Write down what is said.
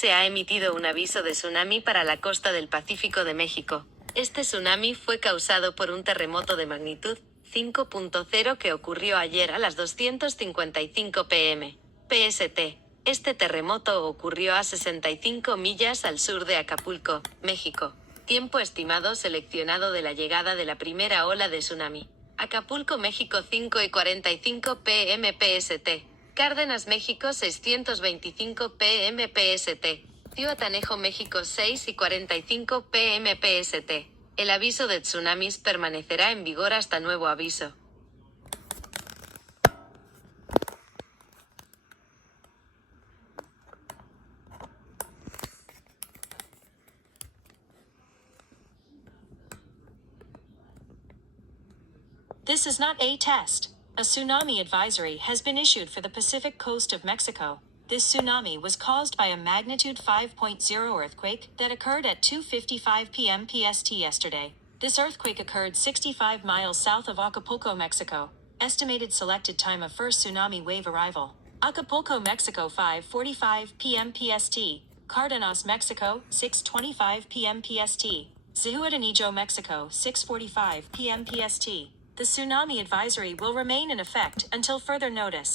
se ha emitido un aviso de tsunami para la costa del Pacífico de México. Este tsunami fue causado por un terremoto de magnitud 5.0 que ocurrió ayer a las 2:55 p.m. PST. Este terremoto ocurrió a 65 millas al sur de Acapulco, México. Tiempo estimado seleccionado de la llegada de la primera ola de tsunami. Acapulco, México 5:45 p.m. PST. Cárdenas, México 625 p.m. PST. Zihuatanejo, México 6:45 p.m. PST. El aviso de tsunamis permanecerá en vigor hasta nuevo aviso. This is not a test. A tsunami advisory has been issued for the Pacific coast of Mexico. This tsunami was caused by a magnitude 5.0 earthquake that occurred at 2:55 p.m. PST yesterday. This earthquake occurred 65 miles south of Acapulco, Mexico. Estimated selected time of first tsunami wave arrival. Acapulco, Mexico 5:45 p.m. PST. Cardenas, Mexico 6:25 p.m. PST. Zihuatanejo, Mexico 6:45 p.m. PST. The tsunami advisory will remain in effect until further notice.